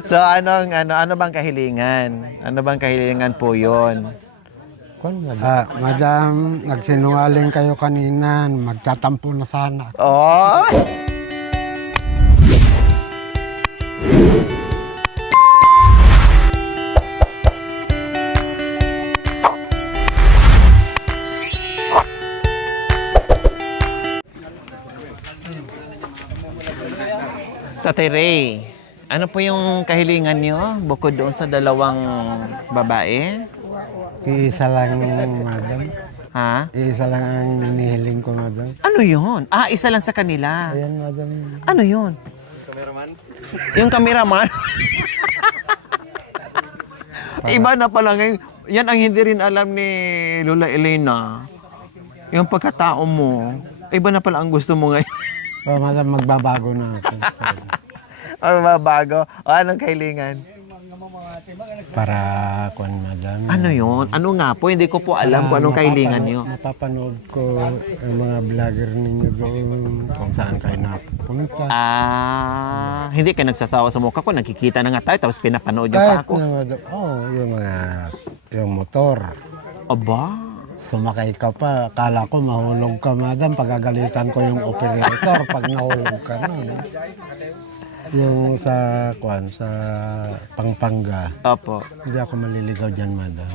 So, ano bang kahilingan? Ano bang kahilingan po yun? Madam, nagsinungaling kayo kanina. Magtatampo na sana. Oh! Tatay Ray, ano po yung kahilingan nyo bukod doon sa dalawang babae? Iisa lang, madam. Ha? Iisa lang ang hinihiling ko, madam. Ano yun? Ah, isa lang sa kanila. Ayan, madam. Ano yun? Yung cameraman? Iba na pala ngayon. Yan ang hindi rin alam ni Lola Elena. Yung pagkatao mo. Iba na pala ang gusto mo ngayon. Madam, magbabago na ako. Ano ba bago? O anong kahilingan? Para kuan, madam. Ano yun? Ano nga po? Hindi ko po alam kung anong kahilingan nyo. Mapapanood ko ang mga vlogger ninyo doon kung saan kayo napupunta. Hindi ka nagsasawa sa mukha ko. Nakikita na nga tayo tapos pinapanood niyo pa Kahit ako. na, madam. Yung motor. Aba? Sumakay ka pa, akala ko mahulog ka, madam. Pagagalitan ko yung operator pag nahulog ka na. Yung sa Pampanga, Opo. hindi ako maliligaw dyan, madam.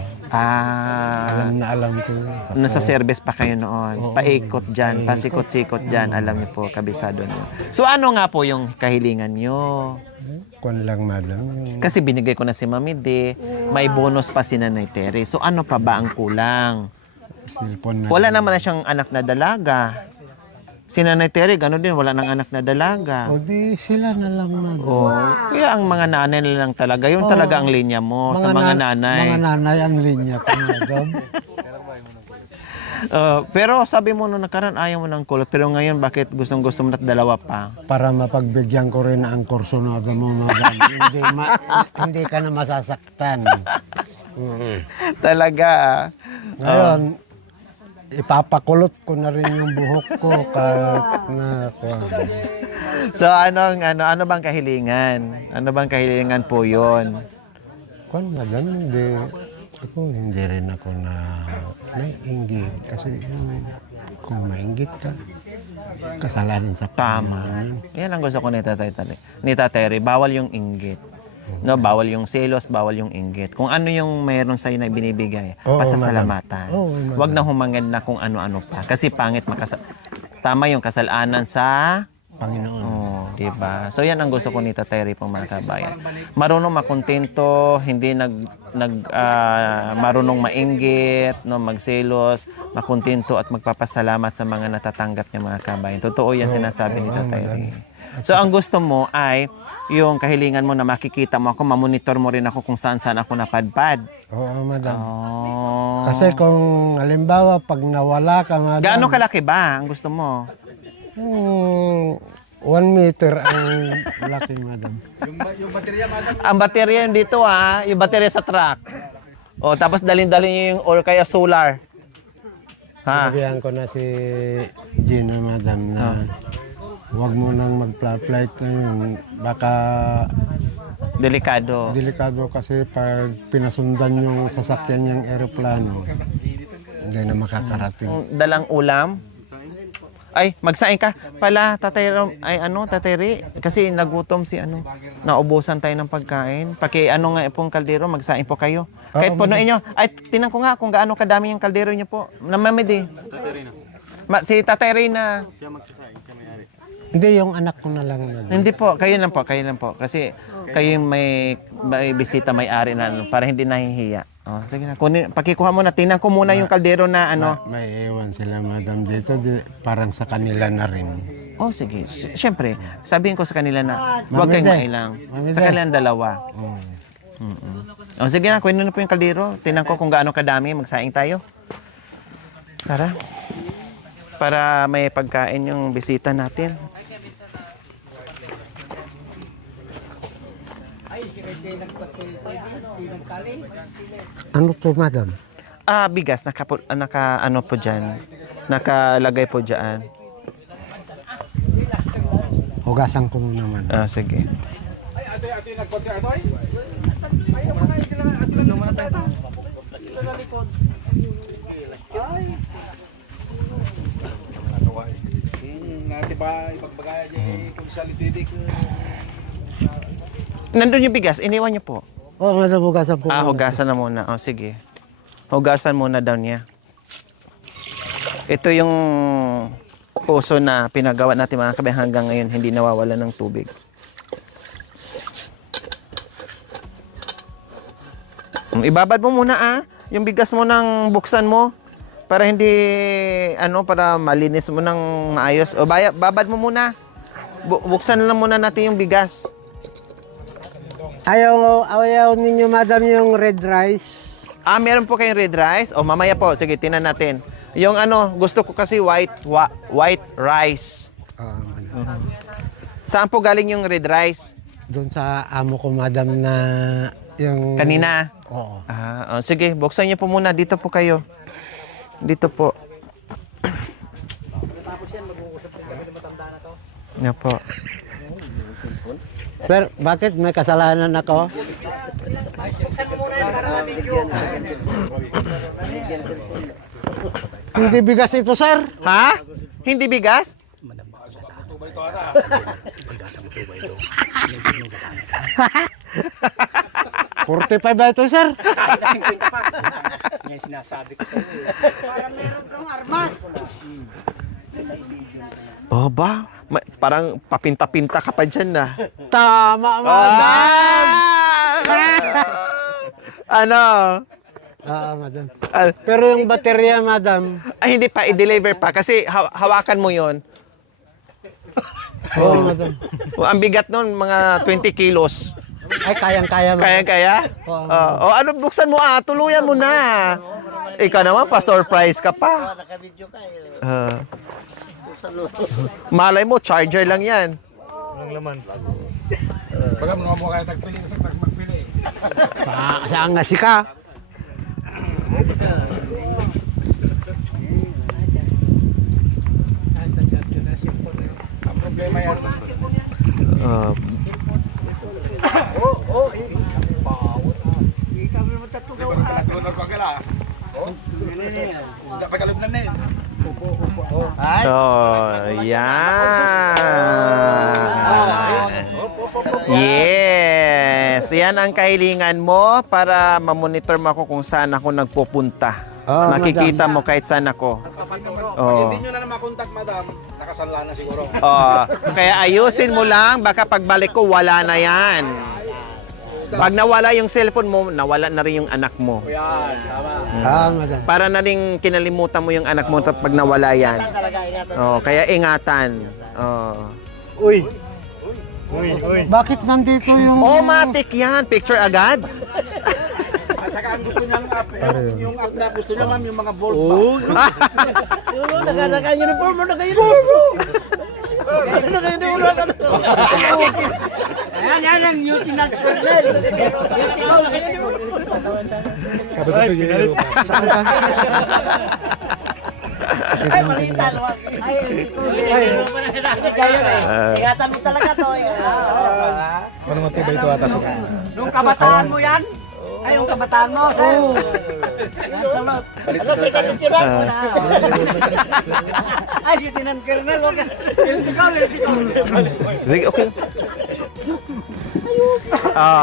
Alam ko. Nasa service pa kayo noon. Oo. Paikot dyan, pasikot-sikot dyan. Alam niyo po, kabisado niyo. So ano nga po yung kahilingan niyo? Kuan lang, madam. Kasi binigay ko na si Mami D. May bonus pa si Nanay Terry. So ano pa ba ang kulang? Cellphone na. Wala naman na siyang anak na dalaga. Si Nanay Terry, gano'n din, wala nang anak na dalaga. O di sila na lang, madam. Oh, kaya ang mga nanay na lang talaga, yun talaga ang linya mo sa mga nanay. Mga nanay ang linya ko, madam. Pero sabi mo nung nakaraan, ayaw mo ng kulot. Pero ngayon, bakit gustong-gusto mo na dalawa pa? Para mapagbigyan ko rin ang kursunado mo, madam. Hindi ka na masasaktan. Talaga. Ngayon, ipapakulot ko na rin yung buhok ko kahit na kuwan. So ano bang kahilingan? Ano bang kahilingan po 'yon? Kuwan, madam, hindi rin ako na mainggit. Kasi kung mainggit ka, kasalanan sa Tama. Panginoon. Yan ang gusto ko ni Tatay Ray. Bawal yung inggit. No, bawal yung selos, bawal yung inggit. Kung ano yung mayroon sa'yo na binibigay, Oo, pasasalamatan. madam. Oo, madam. Huwag na humangad na kung ano-ano pa. Kasi pangit tama yung kasalanan sa Panginoon. di ba? So yan ang gusto ko ni Tatay Ray pong mga kabayan. Marunong makontento, hindi marunong mainggit, no, magselos, makontento at magpapasalamat sa mga natatanggap niya mga kabayan. Totoo yan sinasabi ni Tatay Ray. So ang gusto mo ay yung kahilingan mo na makikita mo ako, mamonitor mo rin ako kung saan-saan ako napadpad. Oo, madam. Oh. Kasi kung halimbawa, pag nawala ka, madam. Gaano kalaki ba ang gusto mo? 1 meter ang laki, madam. Yung baterya, madam. Ang baterya yung dito yung baterya sa truck. O, tapos dalhin-dalhin nyo yung or kaya solar. Ha? Sabihan ko na si Gina, madam, na huwag mo nang mag-flight ngayon. Baka Delikado. delikado kasi pag pinasundan yung sasakyan niyang eroplano, hindi na makakarating. Dalang ulam. Ay, magsaing ka pala, Tatay Ray, kasi nagutom si naubusan tayo ng pagkain. Nga pong kaldero, magsaing po kayo. Kahit punuin nyo. Ay, tinan ko nga kung gaano kadami yung kaldero nyo po. Namamid eh. Si Tatay Ray na. Hindi, yung anak ko na lang. Madam. Hindi po, kayo lang po. Kasi kayo yung may bisita, may-ari na para hindi nahihiya. Oh, sige na, pakikuha mo na. Tingnan ko muna yung kaldero na May ewan sila, madam, dito. Parang sa kanila na rin. Oh, sige. Siyempre, sabihin ko sa kanila na huwag Mami kayong De. mailang. Mami Sa De. kanilang dalawa. Oh, sige na, kunin na po yung kaldero. Tingnan ko kung gaano kadami. Magsaing tayo. Tara. Para may pagkain yung bisita natin. Ano to, madam? Bigas. Ano po dyan. Nakalagay po dyan. Hugasan ko muna, madam. Sige. Nandun yung bigas, iniwan niyo po. Oo, madam, hugasan po. Ah, hugasan na muna. O, sige. Hugasan muna daw niya. Ito yung puso na pinagawa natin mga kabayan hanggang ngayon hindi nawawala ng tubig. Ibabad mo muna yung bigas mo nang buksan mo para hindi para malinis mo ng maayos. O babad mo muna. Buksan lang muna natin yung bigas. Ayaw ninyo, madam, yung red rice. Meron po kayong red rice? O mamaya po, sige, tinan natin. Yung gusto ko kasi white rice. Madam. Saan po galing yung red rice? Doon sa amo ko, madam, na yung... Kanina? Oo. Sige, buksan niyo po muna. Dito po kayo. Dito po. Yan po. Sir, bakit may kasalanan ako? Hindi bigas ito, sir. Ha? Hindi bigas? $45 ba ito, sir? Yan sinasabi ko sa iyo. Parang meron kang armas. Oh ba? Parang papinta-pinta ka pa dyan na. Tama, madam. Ano? Madam. Pero yung baterya, madam. Ay, hindi pa. I-deliver pa. Kasi hawakan mo yon. Oo, madam. Ang bigat nun, mga 20 kilos. Ay, kayang-kaya, madam. Kaya? Oo. Ano, buksan mo tuluyan mo na. Ikaw naman, pa-surprise ka pa. Malay mo, charger lang yan. Walang laman. Baka mo kaya tagpili sa magpili. Saan nga si ka? Ang problema yan. Tunod pa ka lang. Dapat kalub na eh. Yan. Yes. Yan ang kahilingan mo para ma-monitor mo ako kung saan ako nagpupunta. Makikita mo kahit saan ako. Pag hindi nyo na makontak, madam, nakasanla na siguro. Kaya ayusin mo lang, baka pagbalik ko wala na yan. Pag nawala yung cellphone mo, nawala na rin yung anak mo. Madam. Para na rin kinalimutan mo yung anak mo pag nawala yan. Kaya ingatan. Uy! Bakit nandito yung... Matic yan. Picture agad. At saka ang gusto niyang app, yung app na gusto niya, ma'am, yung mga bolt pa. Naka-uniform mo, naka-uniform. Yan ang lieutenant colonel. Ay, malitan. Ingatan mo talaga to. Ano mo tibay ito atas? Nung kabataan mo yan? Ay, yung kabataan mo, sir. Ano, si Lieutenant mo na. Ay, Lieutenant Colonel, wag ka. Sige, okay.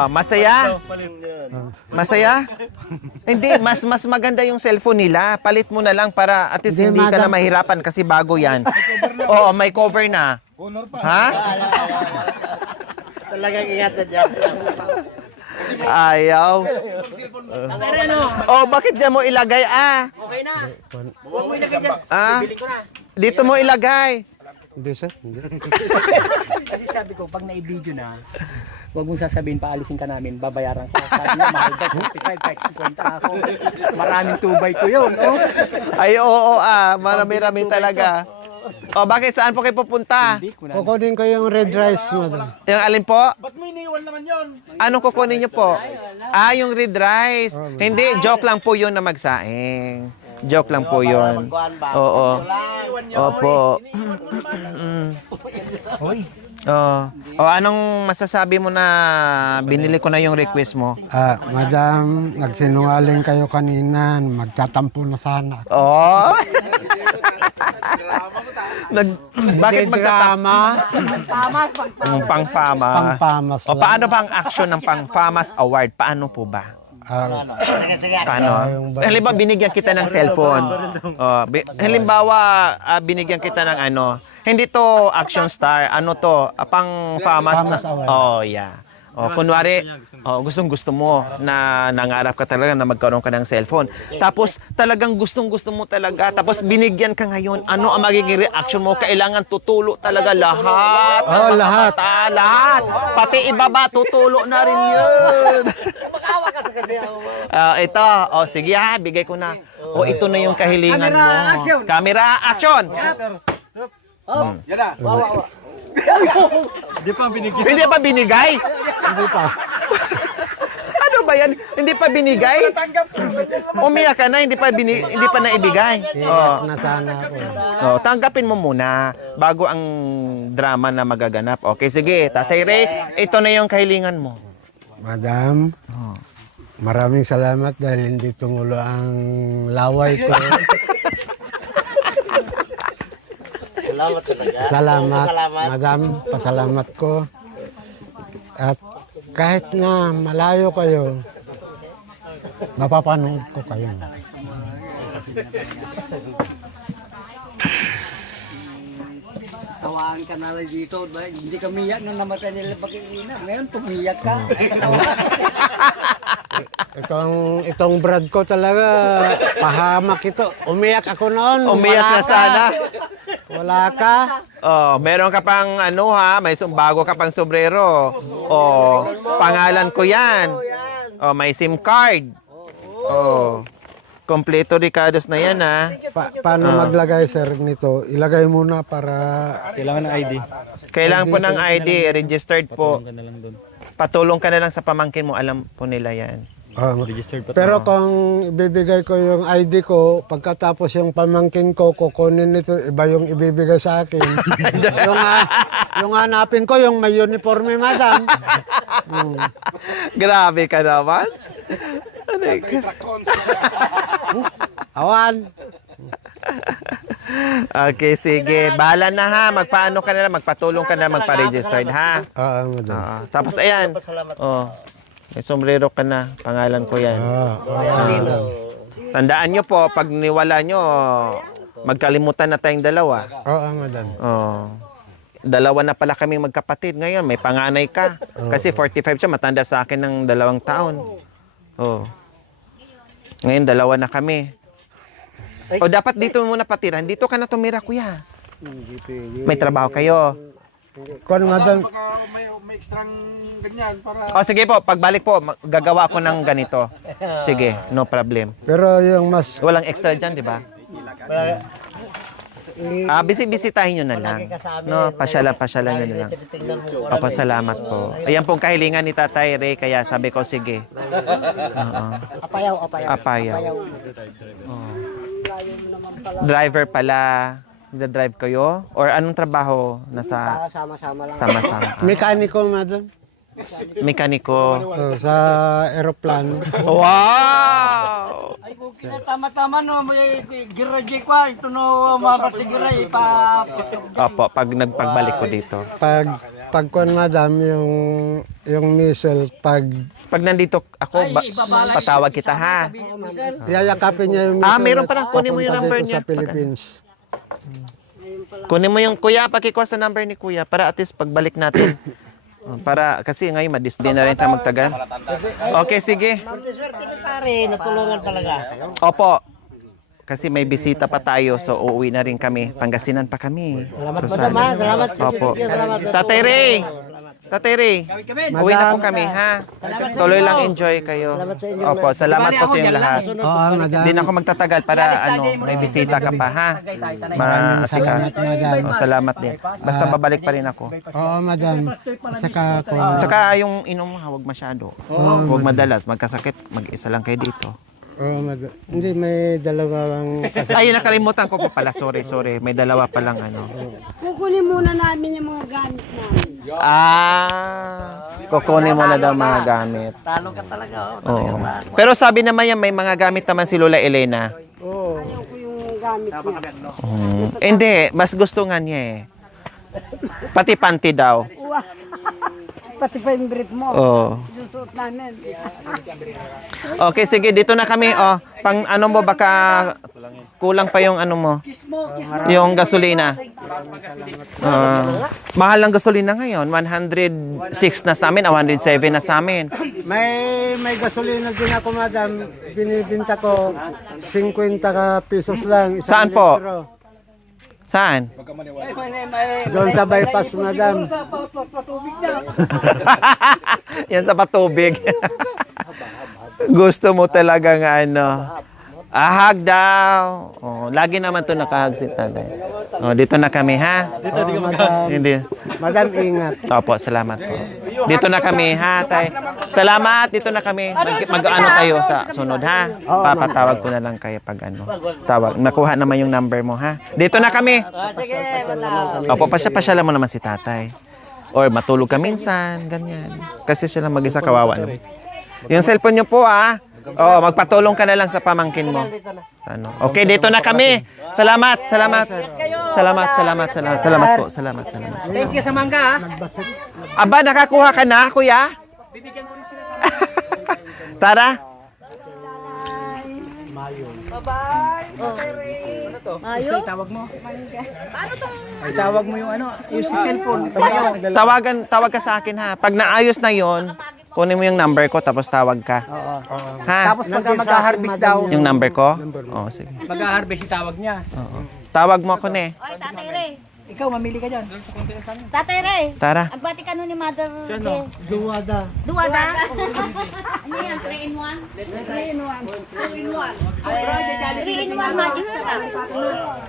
Masaya? Masaya? Hindi, mas maganda yung cellphone nila. Palit mo na lang para at least hindi ka na mahirapan kasi bago yan. Oo, may cover na. Honor pa. Ha? Talagang ingatan niya. Ayaw. Bakit dyan mo ilagay? Okay na. Huwag mo ilagay dyan. Bili ko na. Dito mo ilagay. Hindi, sir. Hindi. Kasi sabi ko, pag na-video na, huwag mong sasabihin, paalisin ka namin, babayaran ka. Sabi niya, mahal ba, 55, tax 50 ako. Maraming tubay ko yun, no? Ay, oo, marami-rami talaga. Bakit? Saan po kayo pupunta? Hindi ko na. Kukunin ko yung red rice, madam. Yung alin po? Ba't mo iniwan naman yun? Anong kukunin niyo po? Yung red rice. Hindi, joke lang po yun na magsaing. Joke lang po yun. Oo. Opo. Anong masasabi mo na binili ko na yung request mo? Madam, nagsinungaling kayo kanina. Magtatampo na sana. Oh. Bakit magtatama? Pang-famas. Pangpamas O paano ba ang action ng pang-famas award? Paano po ba? Paano? Halimbawa, binigyan kita ng cellphone. Halimbawa, binigyan kita ng ano. Hindi to action star. Ano to? Pang-famas na. Yeah. Kunwari, gustong-gusto mo na nangarap ka talaga na magkaroon ka ng cellphone. Tapos, talagang gustong-gusto mo talaga. Tapos, binigyan ka ngayon. Ano ang magiging reaction mo? Kailangan tutulo talaga lahat. Lahat. Lahat. Pati ibaba, tutulo na rin yun. Ito. Sige ha, bigay ko na. Ito na yung kahilingan mo. Camera, action! Yan na. Hindi pa binigay? Hindi pa. Ano ba yan? Hindi pa binigay? Umiyak ka na, hindi pa naibigay. Na sana ako. Tanggapin mo muna bago ang drama na magaganap. Okay, sige. Tatay Ray, ito na yung kahilingan mo. Madam, maraming salamat dahil hindi tumulo ang laway ko. Salamat, madam. Pasalamat ko. At kahit na malayo kayo, mapapanood ko kayo. Tawaan ka na lang dito. Hindi ka miyak nung namatay nila Bakilina. Ngayon, tumiyak ka. Itong brad ko talaga, pahamak ito. Umiyak ako noon. Umiyak na sana. Wala ka. Meron ka pang may bago ka pang sombrero. Pangalan ko yan. May SIM card. Kompleto Ricardos na yan ha. Paano maglagay sir nito? Ilagay muna para... Kailangan ng ID. Kailangan po ng ID, registered po. Patulong ka na lang sa pamangkin mo, alam po nila yan. Pero kung ibibigay ko yung ID ko, pagkatapos yung pamangkin ko, kukunin nito, iba yung ibibigay sa akin. yung hanapin ko, yung may uniforme, madam. Grabe ka naman. Awan. Okay, sige. Bahala na ha. Magpaano ka na lang, magpatulong ka na lang, magpa-registered ha. Madam. Tapos ayan. May sombrero ka na. Pangalan ko yan. Tandaan nyo po, pag niwala nyo, magkalimutan na tayong dalawa. Madam. Dalawa na pala kaming magkapatid. Ngayon, may panganay ka. Kasi 45 siya, matanda sa akin ng 2 taon. Ngayon, 2 na kami. Dapat dito muna patira. Dito ka na tumira, kuya. May trabaho kayo. Madam. Baka may extrang ganyan para... Sige po, pagbalik po, gagawa ko ng ganito. Sige, no problem. Pero yung mas... Walang extra dyan, di ba? Bisitahin nyo na lang. No, pasyalan nyo na lang. Salamat po. Ayan pong kahilingan ni Tatay Ray, kaya sabi ko, sige. Apayaw. Driver pala. Nagda-drive kayo? Or anong trabaho? Nasa... Sama-sama lang. Sama-sama. Mekaniko, madam. Mekaniko. Sa aeroplano. Wow! Ay, kung tama-tama no, may gira-jay ko. Ito no, mapasigiray. Opo, pag nagpagbalik ko dito. Pag madam, yung missile, pag nandito ako, patawag kita ha. yayakapin niya yung missile. Meron pa lang. Kunin mo yung papunta number dito niya. Sa Philippines. Kunin mo yung kuya, pakikuha sa number ni kuya para at least pagbalik natin. Para, kasi ngayon madisdi na rin tayo magtagal. Okay, sige. Swerte ni pare, natulungan talaga. Opo. Kasi may bisita pa tayo, so uuwi na rin kami. Pangasinan pa kami. Salamat madam, salamat. Opo. Tatay Ray! Tatay Ray, uwi na po kami, ha? Tuloy lang enjoy kayo. Opo, salamat po sa inyong lahat. Madam. Hindi na ako magtatagal para may bisita ka pa, ha? Masika. Salamat din. Basta babalik pa rin ako. Madam. Saka ako. Tsaka yung inom mo, huwag masyado. Huwag madalas, magkasakit, mag-isa lang kayo dito. Hindi, may dalawang Ay, nakalimutan ko po pala. Sorry. May dalawa palang ano. Kukunin muna namin yung mga gamit namin. Kukunin mo na daw mga gamit. Talo ka talaga. Oo. Pero sabi naman yan, may mga gamit naman si Lola Elena. Ayaw ko yung gamit niya. Hindi, mas gusto nga niya eh. Pati panty daw. Pati pa yung brief mo. Oo. Susuot namin. Okay, sige, dito na kami. Oh, pang ano mo, baka kulang pa yung ano mo. Yung gasolina. Mahal ng gasolina ngayon. 106 na sa amin, 107 na sa amin. May gasolina din ako, madam. Binibinta ko 50 pesos lang. Saan po? Saan? Doon sa bypass, madam. Yan sa patubig. Gusto mo talagang ano. Ahag daw. Oh, lagi naman to nakahag si Tagay. Oh, dito na kami ha. Madam. Hindi. Madam, ingat. Opo, salamat po. Dito na kami ha, tay. Salamat, dito na kami. Mag-ano tayo sa sunod ha. Papatawag ko na lang kayo pag ano. Tawag. Nakuha naman yung number mo ha. Dito na kami. Sige, wala. Opo, pasyalan mo naman si tatay. Or matulog ka minsan, ganyan. Kasi sila mag-isa kawawa naman. Yung cellphone nyo po ah. Oh, magpatulong ka na lang sa pamangkin mo. Ano? Okay, dito na kami. Salamat. Salamat po. Salamat. Thank you sa mangga, ha? Aba, nakakuha ka na, kuya? Bibigyan ko rin sila. Tara. Mayo? Tawag mo. Ay, tawag mo yung ano, yung si cellphone. Tawag ka sa akin ha. Pag naayos na yon, kunin mo yung number ko tapos tawag ka. Oo. Ha? Tapos pagka mag-harvest daw, Yung number ko? Oo, sige. mag-harvest itawag niya. Oo. Tawag mo ako ne. Oy, Tatay Ray. Ikaw, mamili ka dyan. Tatay Ray. Tara. Ang bati ka nun ni Mother. Duwada. Duwada. Ano yan? 3 in 1? 3 in 1 magic sarap.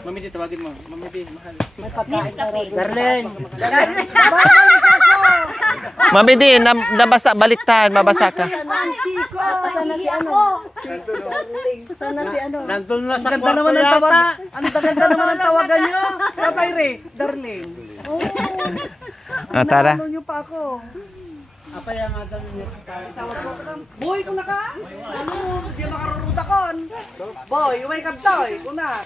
Mamili, tawagin mo. Mamili, mahal. Nescafe. Darling. Mami din, nabasa, baliktad, mabasa ka. Antiko. Sana si ano? Sana si ano? Nandun na sa Ganda naman ang tawag. Ang ganda naman ang tawagan nyo. Tatay Ray, darling. Tara. Ano nyo pa ako? Apaya, madam. Boy, kuna ka? Ano, di makaruruta kon. Boy, wake up toy, kuna.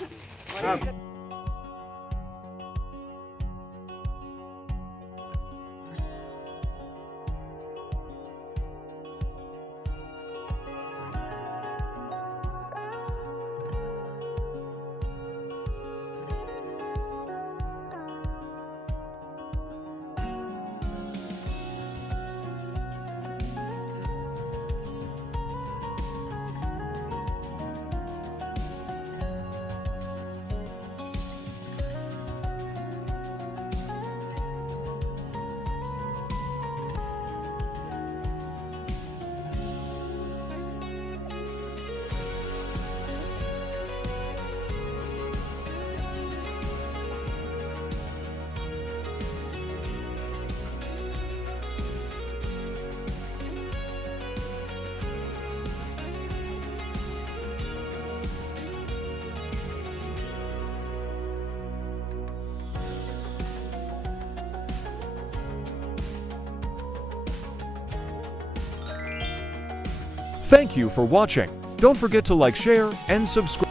Thank you for watching. Don't forget to like, share, and subscribe.